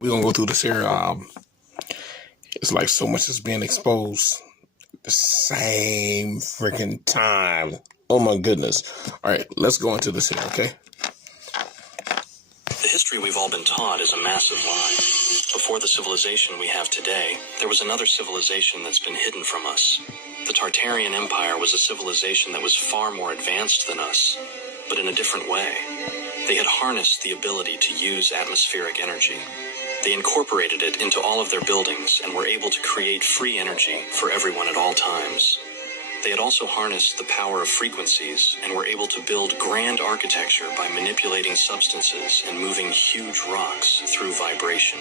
We're gonna go through this here. It's like so much is being exposed at the same freaking time. Oh my goodness. All right, let's go into this here, okay? The history we've all been taught is a massive lie. Before the civilization we have today, there was another civilization that's been hidden from us. The Tartarian Empire was a civilization that was far more advanced than us, but in a different way. They had harnessed the ability to use atmospheric energy. They incorporated it into all of their buildings and were able to create free energy for everyone at all times. They had also harnessed the power of frequencies and were able to build grand architecture by manipulating substances and moving huge rocks through vibration.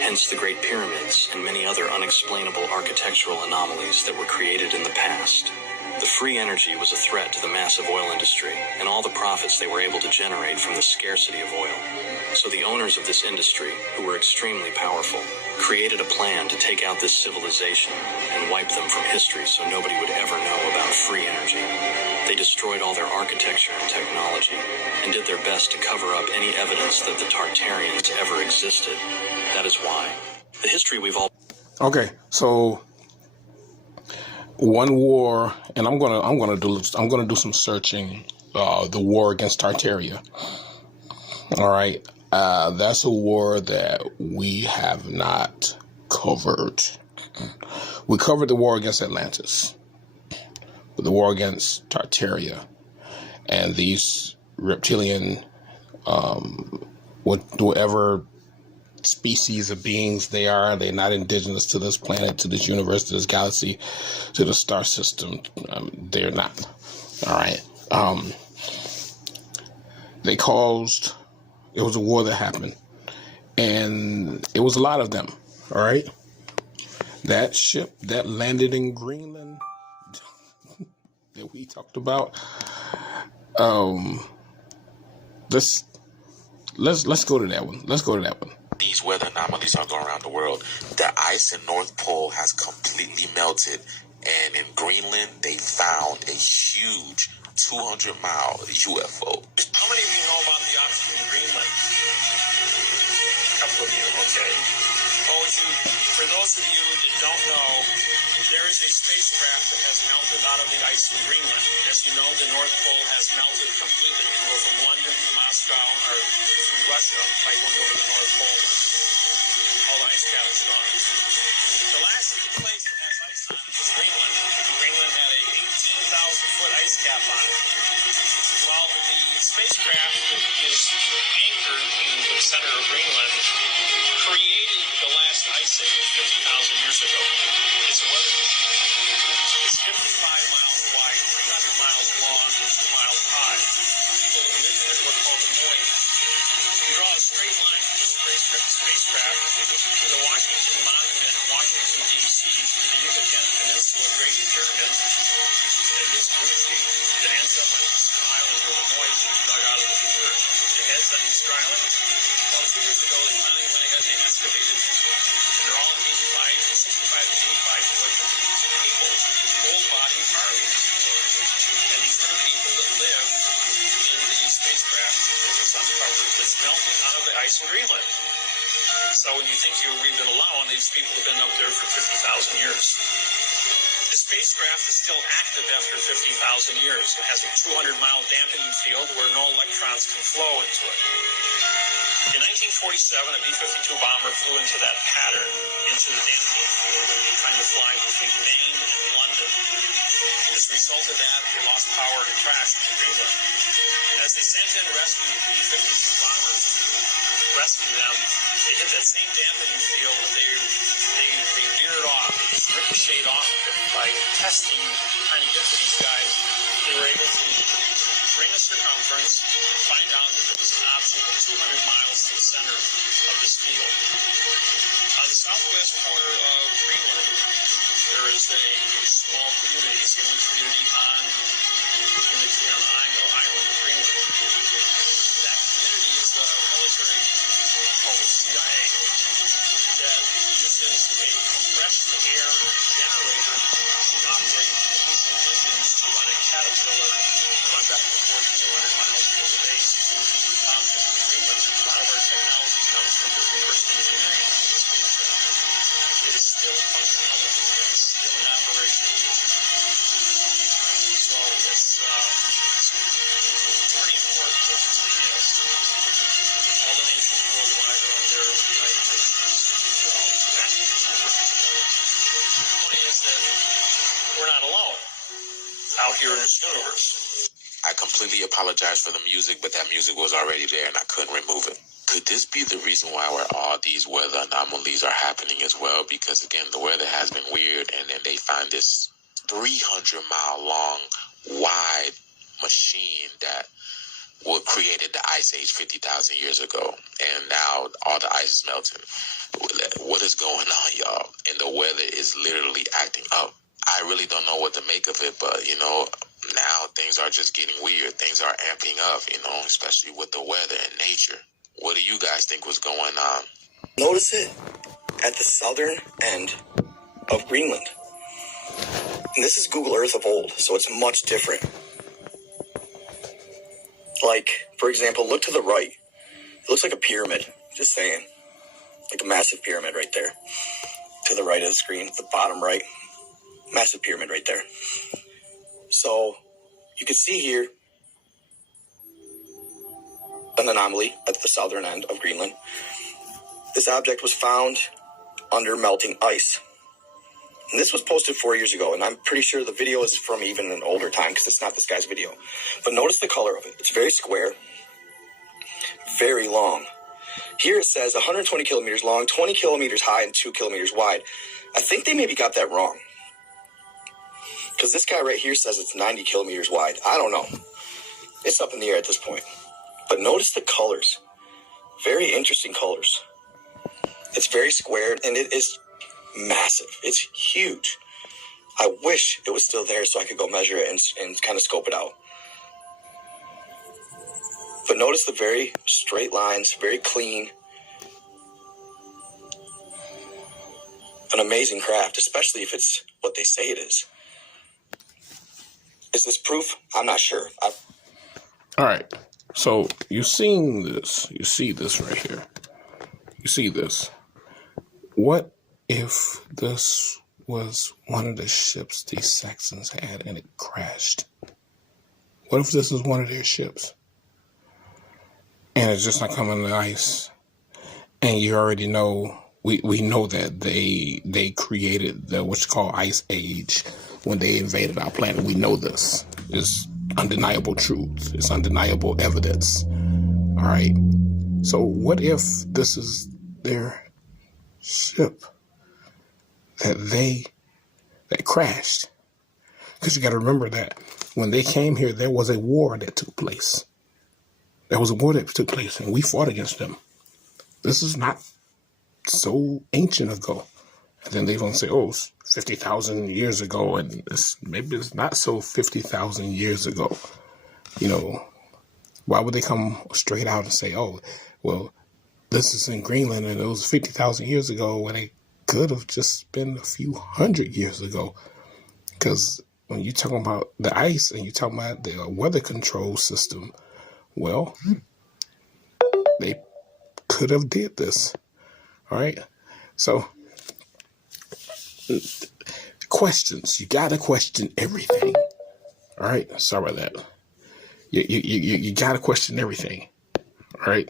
Hence the Great Pyramids and many other unexplainable architectural anomalies that were created in the past. The free energy was a threat to the massive oil industry and all the profits they were able to generate from the scarcity of oil. So the owners of this industry, who were extremely powerful, created a plan to take out this civilization and wipe them from history so nobody would ever know about free energy. They destroyed all their architecture and technology and did their best to cover up any evidence that the Tartarians ever existed. That is why the history we've all... Okay, so one war, and I'm gonna do some searching. The war against Tartaria. All right, that's a war that we have not covered. We covered the war against Atlantis, but the war against Tartaria and these reptilian, whatever species of beings they are, they're not indigenous to this planet, to this universe, to this galaxy, to the star system. They're not. All right. They caused, it was a war that happened, and it was a lot of them. All right. That ship that landed in Greenland that we talked about. Let's go to that one. Let's go to that one. These weather anomalies are going around the world. The ice in North Pole has completely melted, and in Greenland they found a huge 200-mile UFO. How many of you know about the option in Greenland? A couple of you, okay. For those of you that don't know, there is a spacecraft that has melted out of the ice in Greenland. As you know, the North Pole has melted completely. You can go from London to Moscow or through Russia by going over the North Pole. All the ice cap is gone. The last place that has ice on it is Greenland. Greenland had a 18,000-foot ice cap on it. Well, the spacecraft that is anchored in the center of Greenland created the last ice age 50,000 years ago. It's a weather machine. It's 55 miles wide, 300 miles long, and 2 miles high. People that live in it were called the Moids. You draw a straight line from the spacecraft to the Washington Monument in Washington, D.C., through the Yucatan Peninsula, Great Pyramid, that is Gucci, that ends up on Easter Island where the Moids were dug out of the earth. The heads on Easter Island, well, 2 years ago they finally went ahead and they excavated, and they're all 65 to 85 foot people, full body Harleys. And these are the people that live in the spacecraft that was uncovered that's melting out of the ice in Greenland. So when you think we've been alone, these people have been up there for 50,000 years. The spacecraft is still active after 50,000 years. It has a 200-mile dampening field where no electrons can flow into it. In 1947, a B-52 bomber flew into that pattern, into the dampening field, trying to fly between Maine and London. As a result of that, they lost power and crashed in Greenland. As they sent in rescue B-52 bombers to rescue them, they hit that same dampening field, but they veered off. They just ricocheted off of it by testing, trying to get to these guys. They were able to bring a circumference, find out that there was an object 200 miles to the center of this field. On the southwest corner of Greenland, there is a small community. It's the only community on the island of Greenland. That community is a military post, CIA, that uses a compressed air generator to operate diesel engines to run a Caterpillar to run back and forth 200 miles from the base to the township of Greenland. A lot of our technology comes from the University of Engineering here in this universe. I completely apologize for the music, but that music was already there and I couldn't remove it. Could this be the reason why all these weather anomalies are happening as well? Because again, the weather has been weird, and then they find this 300-mile long, wide machine that created the Ice Age 50,000 years ago, and now all the ice is melting. What is going on, y'all? And the weather is literally acting up. I really don't know what to make of it, but, now things are just getting weird. Things are amping up, especially with the weather and nature. What do you guys think was going on? Notice it at the southern end of Greenland. And this is Google Earth of old, so it's much different. Like, for example, look to the right. It looks like a pyramid, just saying. Like a massive pyramid right there. To the right of the screen, the bottom right. Massive pyramid right there. So, you can see here an anomaly at the southern end of Greenland. This object was found under melting ice. And this was posted 4 years ago, and I'm pretty sure the video is from even an older time because it's not this guy's video. But notice the color of it. It's very square, very long. Here it says 120 kilometers long, 20 kilometers high, and 2 kilometers wide. I think they maybe got that wrong. Because this guy right here says it's 90 kilometers wide. I don't know. It's up in the air at this point. But notice the colors. Very interesting colors. It's very squared, and it is massive. It's huge. I wish it was still there so I could go measure it and kind of scope it out. But notice the very straight lines, very clean. An amazing craft, especially if it's what they say it is. Is this proof? I'm not sure. All right. So you're seeing this. You see this right here. You see this. What if this was one of the ships these Saxons had and it crashed? What if this is one of their ships and it's just not coming to ice? And you already know, we know that they created the what's called Ice Age when they invaded our planet. We know this. It's undeniable truth. It's undeniable evidence. All right. So what if this is their ship that crashed? Because you got to remember that when they came here, there was a war that took place. There was a war that took place, and we fought against them. This is not so ancient ago. And then they're going to say, oh, 50,000 years ago, and maybe it's not so 50,000 years ago. Why would they come straight out and say, oh, well, this is in Greenland and it was 50,000 years ago when it could have just been a few hundred years ago? Because when you're talking about the ice and you're talking about the weather control system, well, they could have did this. All right. So questions. You got to question everything. All right. Sorry about that. You got to question everything. All right.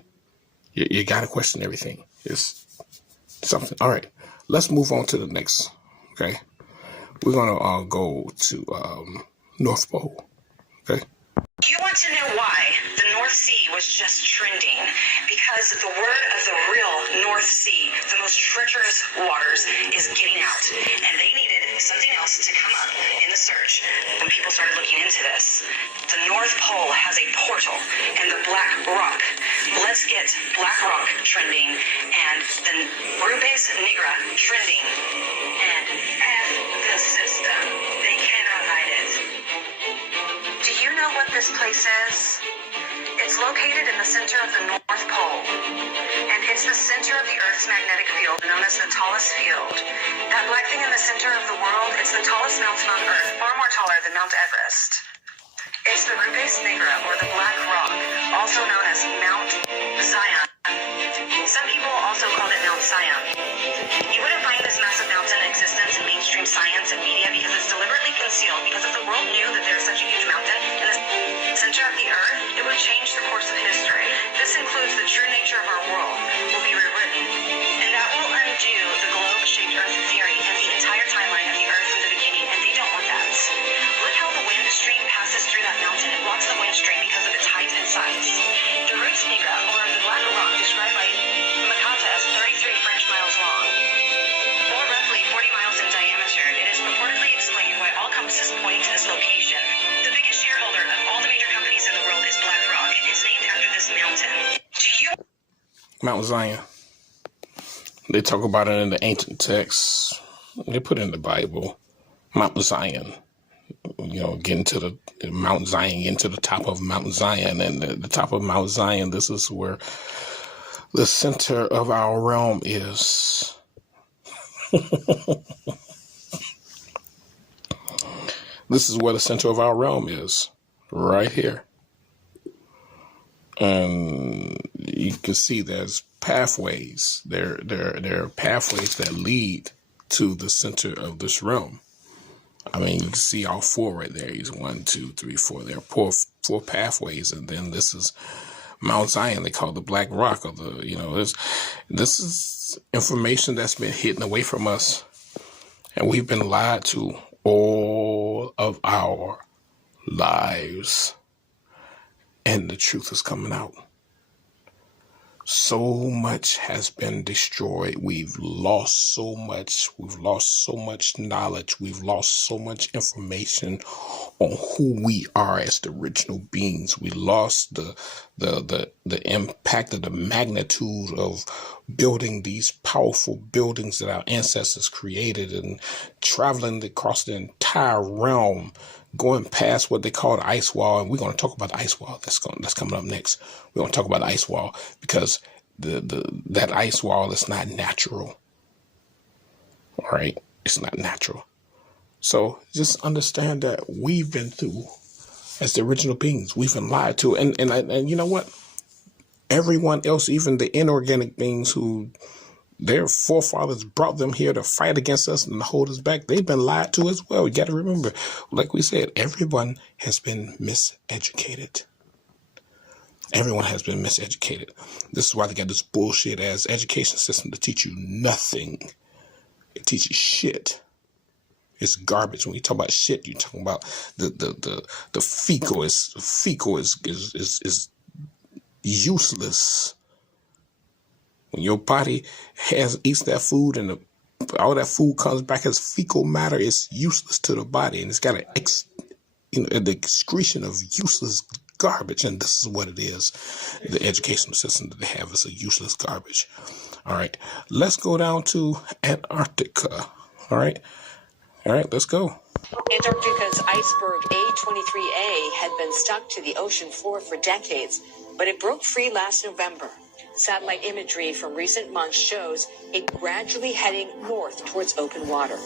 You got to question everything. It's something. All right. Let's move on to the next. Okay. We're going to go to North Pole. Okay. You want to know why the North Sea was just trending? Because the word of the real North Sea, the most treacherous waters, is getting out. And they needed something else to come up in the search when people started looking into this. The North Pole has a portal and the Black Rock. Let's get Black Rock trending and the Rubes Nigra trending. And F the system. They cannot hide it. Do you know what this place is? It's located in the center of the North Pole, and it's the center of the Earth's magnetic field, known as the tallest field. That black thing in the center of the world, it's the tallest mountain on Earth, far more taller than Mount Everest. It's the Rubes Nigra, or the Black Rock, also known as Mount Zion. Some people also called it Mount Zion. You wouldn't find this massive mountain in existence in mainstream science and media because it's deliberately concealed, because if the world knew that there's such a huge mountain in the center of the Earth, it would change the course of history. This includes the true nature of our world will be rewritten, and that will undo the globe-shaped Earth theory and the entire timeline of the Earth from the beginning, and they don't want that. Look how the wind stream Mount Zion. They talk about it in the ancient texts. They put it in the Bible. Mount Zion. Getting to the Mount Zion, getting to the top of Mount Zion. And the top of Mount Zion, this is where the center of our realm is. This is where the center of our realm is. Right here. And you can see there's pathways. There are pathways that lead to the center of this realm. I mean, you can see all four right there. He's 1, 2, 3, 4. There are four pathways, and then this is Mount Zion. They call it the Black Rock, or this is information that's been hidden away from us, and we've been lied to all of our lives, and the truth is coming out. So much has been destroyed. We've lost so much. We've lost so much knowledge. We've lost so much information on who we are as the original beings. We lost the impact of the magnitude of building these powerful buildings that our ancestors created, and traveling across the entire realm, going past what they call the ice wall. And we're going to talk about the ice wall. That's coming up next. We're going to talk about the ice wall, because that ice wall is not natural. All right. It's not natural. So just understand that we've been through, as the original beings, we've been lied to. And you know what? Everyone else, even the inorganic beings who their forefathers brought them here to fight against us and hold us back, they've been lied to as well. You got to remember, like we said, everyone has been miseducated. Everyone has been miseducated. This is why they got this bullshit ass education system to teach you nothing. It teaches shit. It's garbage. When you talk about shit, you're talking about the fecal is useless. When your body eats that food and all that food comes back as fecal matter, it's useless to the body, and it's got the excretion of useless garbage. And this is what it is. The educational system that they have is a useless garbage. All right, let's go down to Antarctica. All right, let's go. Antarctica's iceberg A23A had been stuck to the ocean floor for decades, but it broke free last November. Satellite imagery from recent months shows it gradually heading north towards open water.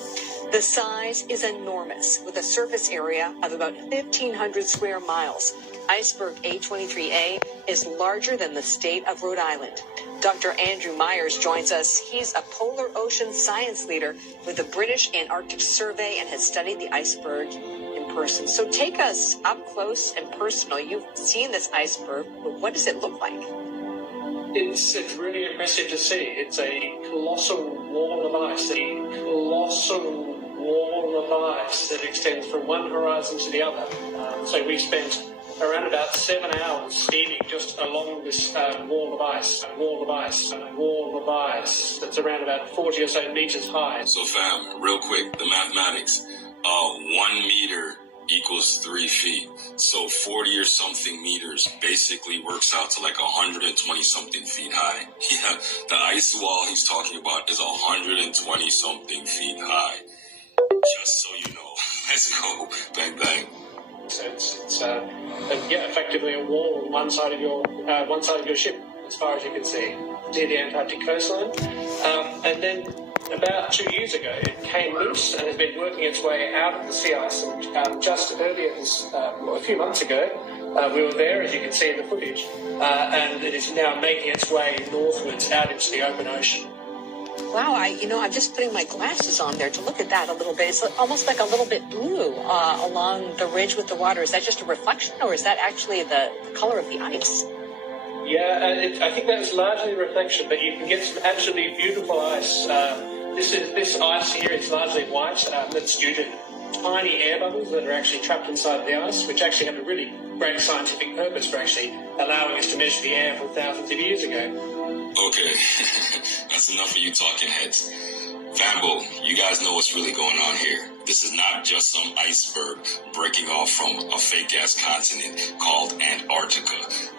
The size is enormous, with a surface area of about 1,500 square miles. Iceberg A23A is larger than the state of Rhode Island. Dr. Andrew Myers joins us. He's a polar ocean science leader with the British Antarctic Survey and has studied the iceberg in person. So take us up close and personal. You've seen this iceberg, but what does it look like? It's really impressive to see. It's a colossal wall of ice, that extends from one horizon to the other. So we spent around about 7 hours steaming just along this wall of ice that's around about 40 or so meters high. So fam, real quick, the mathematics. 1 meter equals 3 feet. So 40 or something meters basically works out to like 120 something feet high. Yeah, the ice wall he's talking about is 120 something feet high. Just so you know. Let's go. Bang, bang. So it's effectively a wall on one side of your ship, as far as you can see, near the Antarctic coastline. And then about 2 years ago, it came loose and has been working its way out of the sea ice. And just earlier a few months ago, we were there, as you can see in the footage, and it is now making its way northwards out into the open ocean. Wow, I'm just putting my glasses on there to look at that a little bit. It's almost like a little bit blue along the ridge with the water. Is that just a reflection, or is that actually the color of the ice? Yeah, I think that's largely a reflection, but you can get some absolutely beautiful ice. This ice here is largely white. That's due to tiny air bubbles that are actually trapped inside the ice, which actually have a really great scientific purpose for actually allowing us to measure the air from thousands of years ago. Okay, that's enough of you talking heads. Fambo, you guys know what's really going on here. This is not just some iceberg breaking off from a fake-ass continent called Antarctica.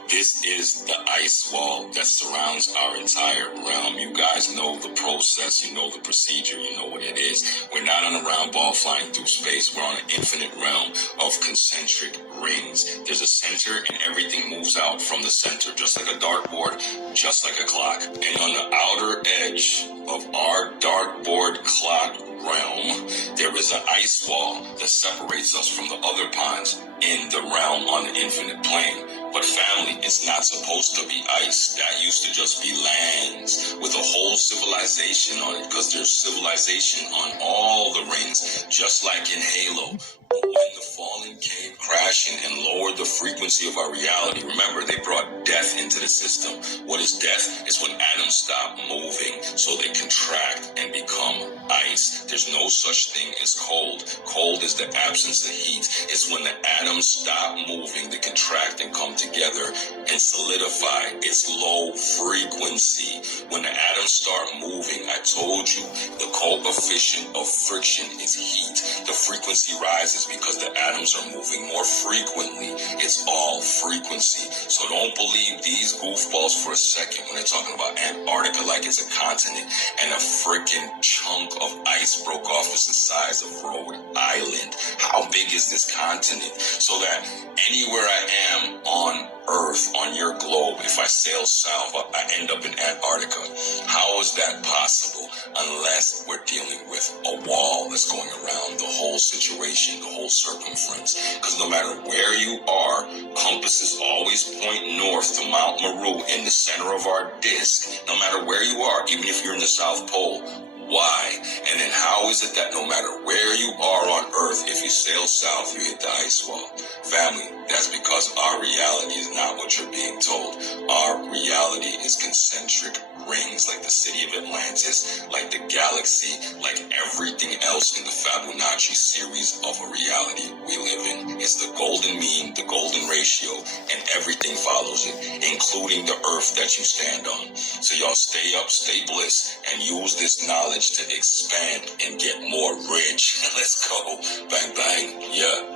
This is the ice wall that surrounds our entire realm. You guys know the process, you know the procedure, you know what it is. We're not on a round ball flying through space. We're on an infinite realm of concentric rings. There's a center and everything moves out from the center, just like a dartboard, just like a clock. And on the outer edge of our dartboard clock realm, there is an ice wall that separates us from the other ponds in the realm on the infinite plane. But family, it's not supposed to be ice. That used to just be lands with a whole civilization on it, because there's civilization on all the rings, just like in Halo. But when the fallen came crashing and lowered the frequency of our reality, remember, they brought death into the system. What is death? It's when atoms stop moving, so they contract and become ice. There's no such thing as cold. Cold is the absence of heat. It's when the atoms stop moving, they contract and come together and solidify. It's low frequency. When the atoms start moving, I told you, the coefficient of friction is heat. The frequency rises because the atoms are moving more frequently. It's all frequency. So don't believe these goofballs for a second when they're talking about Antarctica like it's a continent and a freaking chunk of ice broke off as the size of Rhode Island. How big is this continent? So that anywhere I am on Earth, on your globe, if I sail south, I end up in Antarctica. How is that possible? Unless we're dealing with a wall that's going around the whole situation, the whole circumference. Because no matter where you are, compasses always point north to Mount Meru in the center of our disk. No matter where you are, even if you're in the South Pole. Why? And then how is it that no matter where you are on Earth, if you sail south, you hit the ice wall? Family, that's because our reality is not what you're being told. Our reality is concentric rings, like the city of Atlantis, like the galaxy, like everything else in the Fibonacci series of a reality we live in. It's the golden mean, the golden ratio, and everything follows it, including the Earth that you stand on. So y'all stay up, stay bliss, and use this knowledge to expand and get more rich. Let's go. Bang, bang. Yeah.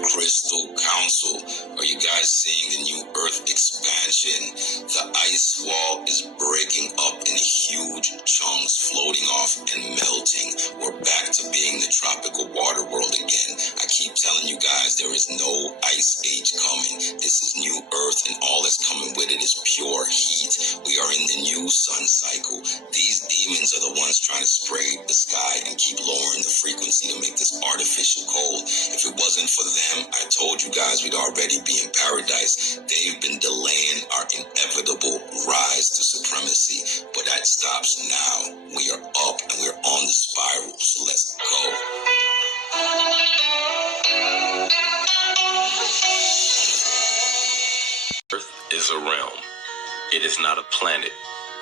Crystal Council, are you guys seeing the new Earth expansion? The ice wall is breaking up in huge chunks, floating off and melting. We're back to being the tropical water world again. I keep telling you guys, there is no ice age coming. This is new Earth, and all that's coming with it is pure heat. We are in the new sun cycle. These demons are the ones trying to spray the sky and keep lowering the frequency to make this artificial cold. If it wasn't for them, I told you guys we'd already be in paradise. They've been delaying our inevitable rise to supremacy, but that stops now. We are up and we're on the spiral, so let's go. Earth is a realm. It is not a planet.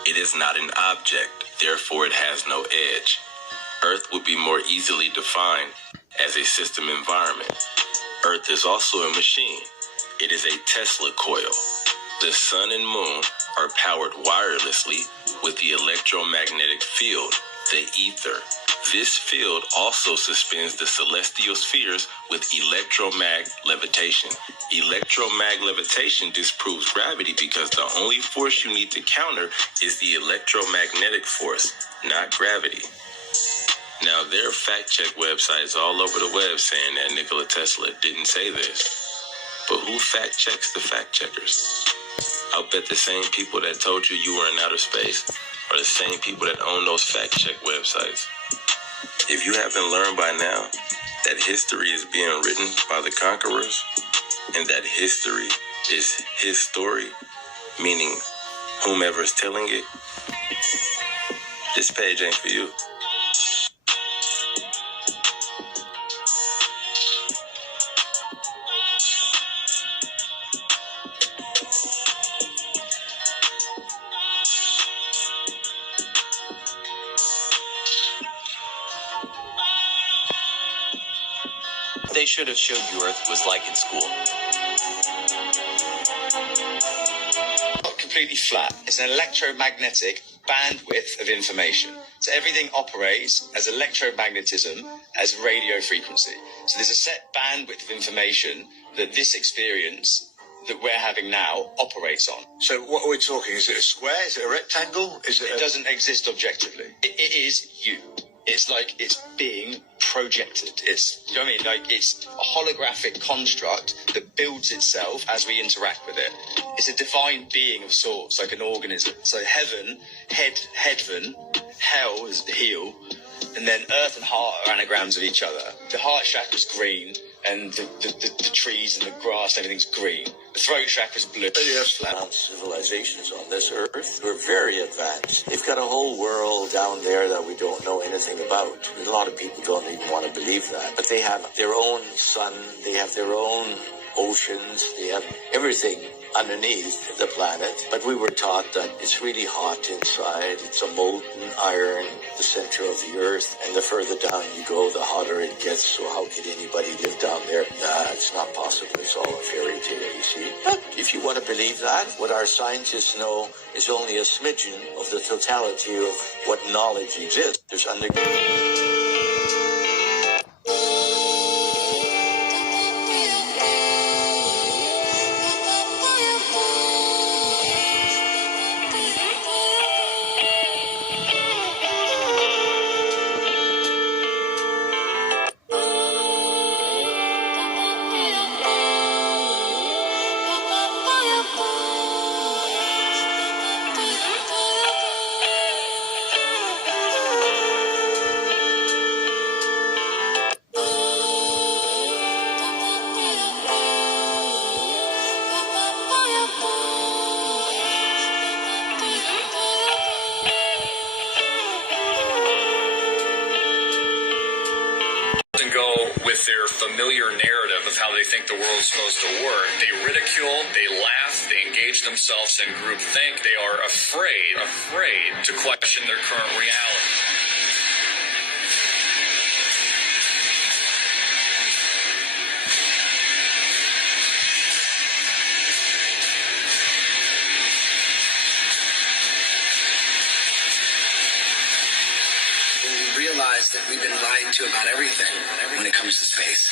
It is not an object. Therefore, it has no edge. Earth would be more easily defined as a system environment. Earth is also a machine. It is a Tesla coil. The sun and moon are powered wirelessly with the electromagnetic field, the ether. This field also suspends the celestial spheres with electromag levitation. Electromag levitation disproves gravity because the only force you need to counter is the electromagnetic force, not gravity. Now, there are fact-check websites all over the web saying that Nikola Tesla didn't say this. But who fact-checks the fact-checkers? I'll bet the same people that told you you were in outer space are the same people that own those fact-check websites. If you haven't learned by now that history is being written by the conquerors, and that history is his story, meaning whomever's telling it, this page ain't for you. They should have showed you Earth was like in school. Not completely flat. It's an electromagnetic bandwidth of information. So everything operates as electromagnetism, as radio frequency. So there's a set bandwidth of information that this experience that we're having now operates on. So what are we talking? Is it a square? Is it a rectangle? It doesn't exist objectively. It is you. It's like it's being projected. It's, you know what I mean? Like it's a holographic construct that builds itself as we interact with it. It's a divine being of sorts, like an organism. So heaven, headven, hell is the heel, and then earth and heart are anagrams of each other. The heart chakra's green, and the trees and the grass, everything's green. The throat chakra's blue. Advanced civilizations on this earth. We're very advanced. They've got a whole world down there that we don't know anything about. A lot of people don't even want to believe that. But they have their own sun, they have their own oceans, they have everything underneath the planet. But we were taught that it's really hot inside. It's a molten iron, the center of the earth. And the further down you go, the hotter it gets. So how could anybody live down there? It's not possible. It's all a fairy tale, you see. But if you want to believe that, what our scientists know is only a smidgen of the totality of what knowledge exists. There's with their familiar narrative of how they think the world's supposed to work. They ridicule, they laugh, they engage themselves in groupthink. They are afraid to question their current reality. Realize that we've been lied to about everything when it comes to space.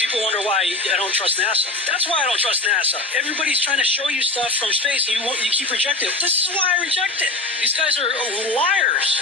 People wonder why I don't trust NASA. That's why I don't trust NASA. Everybody's trying to show you stuff from space, and you keep rejecting it. This is why I reject it. These guys are liars.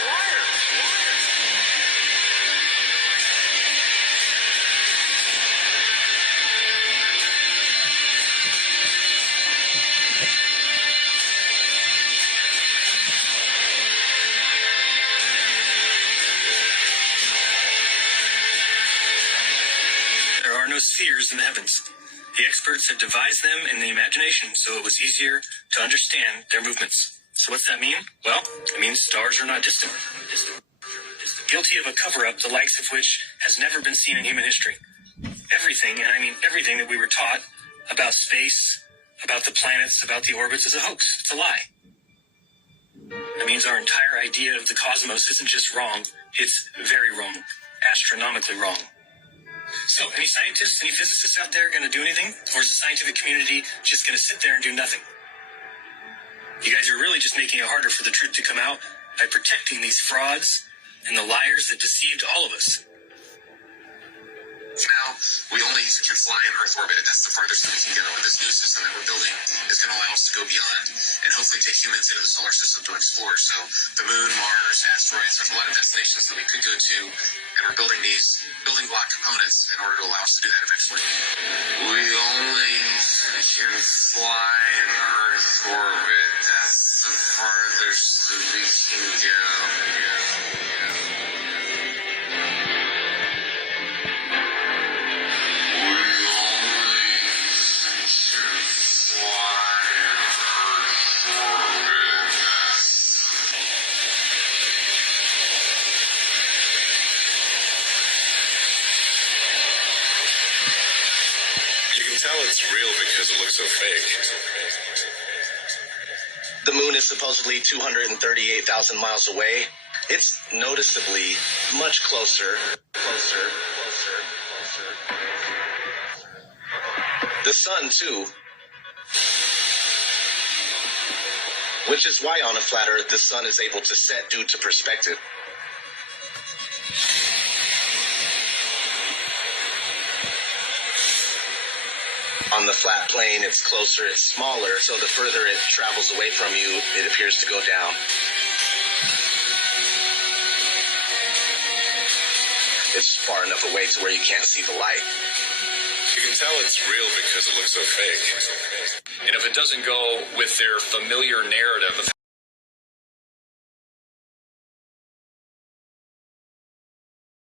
There are no spheres in the heavens. The experts had devised them in the imagination so it was easier to understand their movements. So what's that mean? Well, it means stars are not distant. Guilty of a cover-up the likes of which has never been seen in human history. Everything, and I mean everything that we were taught about space, about the planets, about the orbits is a hoax. It's a lie. That means our entire idea of the cosmos isn't just wrong, it's very wrong. Astronomically wrong. So, any scientists, any physicists out there going to do anything? Or is the scientific community just going to sit there and do nothing? You guys are really just making it harder for the truth to come out by protecting these frauds and the liars that deceived all of us. Now, we only can fly in Earth orbit, and that's the farthest we can go. And this new system that we're building is going to allow us to go beyond and hopefully take humans into the solar system to explore. So the moon, Mars, asteroids, there's a lot of destinations that we could go to, and we're building these building block components in order to allow us to do that eventually. We only can fly in Earth orbit. That's the farthest that we can go. We only can fly in Earth because it looks so fake. The moon is supposedly 238,000 miles away. It's noticeably much closer. The sun, too. Which is why on a flat Earth, the sun is able to set due to perspective. On the flat plane, it's closer, it's smaller, so the further it travels away from you, it appears to go down. It's far enough away to where you can't see the light. You can tell it's real because it looks so fake. And if it doesn't go with their familiar narrative of